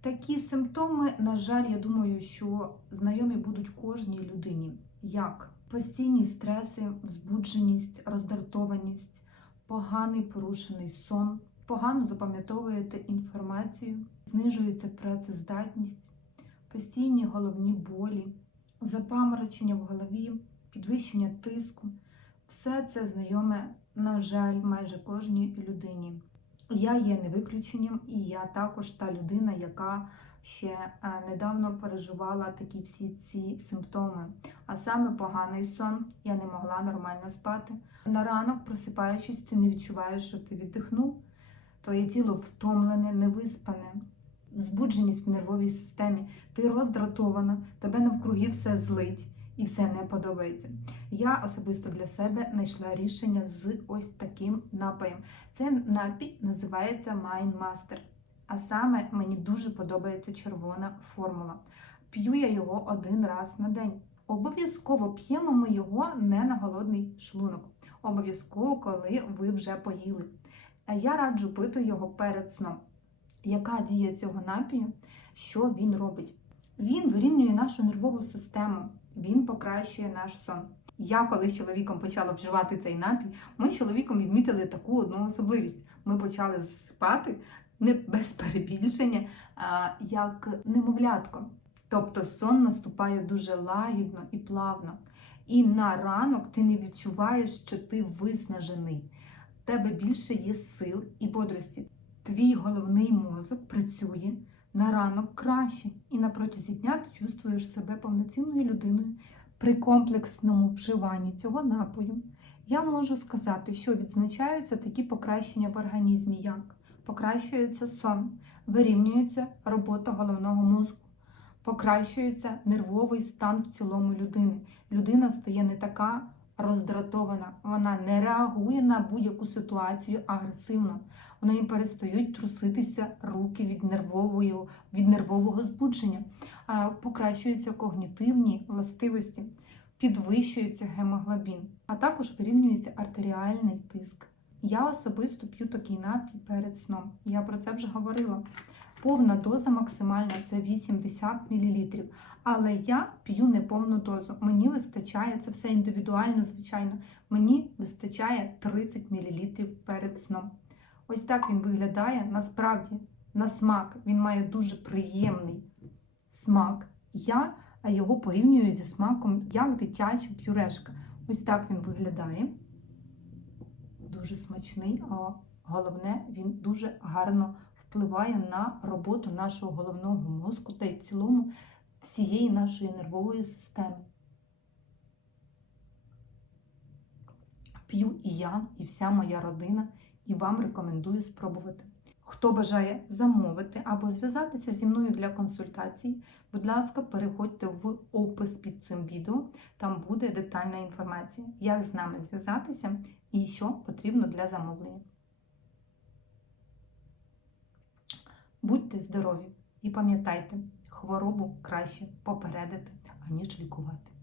Такі симптоми, на жаль, я думаю, що знайомі будуть кожній людині, як постійні стреси, взбудженість, роздратованість, поганий порушений сон, погано запам'ятовуєте інформацію, знижується працездатність, постійні головні болі, запаморочення в голові, підвищення тиску. Все це знайоме, на жаль, майже кожній людині. Я є не виключенням, і я також та людина, яка ще е, недавно переживала такі всі ці симптоми. А саме поганий сон, я не могла нормально спати. На ранок, просипаючись, ти не відчуваєш, що ти віддихнув. Твоє тіло втомлене, невиспане, збудженість в нервовій системі, ти роздратована, тебе навкруги все злить і все не подобається. Я особисто для себе знайшла рішення з ось таким напоєм. Цей напій називається Mind Master. А саме мені дуже подобається червона формула. П'ю я його один раз на день. Обов'язково п'ємо ми його не на голодний шлунок. Обов'язково, коли ви вже поїли. Я раджу пити його перед сном. Яка дія цього напію? Що він робить? Він вирівнює нашу нервову систему, він покращує наш сон. Я, коли з чоловіком почала вживати цей напій, ми з чоловіком відмітили таку одну особливість. Ми почали спати не без перебільшення, а як немовлятко. Тобто сон наступає дуже лагідно і плавно. І на ранок ти не відчуваєш, що ти виснажений. В тебе більше є сил і бодрості. Твій головний мозок працює на ранок краще, і на протязі дня ти чувствуєш себе повноцінною людиною. При комплексному вживанні цього напою я можу сказати, що відзначаються такі покращення в організмі, як покращується сон, вирівнюється робота головного мозку, покращується нервовий стан в цілому людини. Людина стає не така роздратована, вона не реагує на будь-яку ситуацію агресивно. У неї перестають труситися руки від нервової, від нервового збудження, покращуються когнітивні властивості, підвищується гемоглобін, а також вирівнюється артеріальний тиск. Я особисто п'ю такий напій перед сном. Я про це вже говорила. Повна доза максимальна це 80 мл. Але я п'ю не повну дозу. Мені вистачає, це все індивідуально, звичайно. Мені вистачає 30 мл перед сном. Ось так він виглядає. Насправді, на смак він має дуже приємний смак. Я його порівнюю зі смаком як дитяча пюрешка. Ось так він виглядає. Дуже смачний, а головне, він дуже гарно впливає на роботу нашого головного мозку та й в цілому всієї нашої нервової системи. П'ю і я, і вся моя родина, і вам рекомендую спробувати. Хто бажає замовити або зв'язатися зі мною для консультацій, будь ласка, переходьте в опис під цим відео, там буде детальна інформація, як з нами зв'язатися і що потрібно для замовлення. Будьте здорові і пам'ятайте, хворобу краще попередити, аніж лікувати.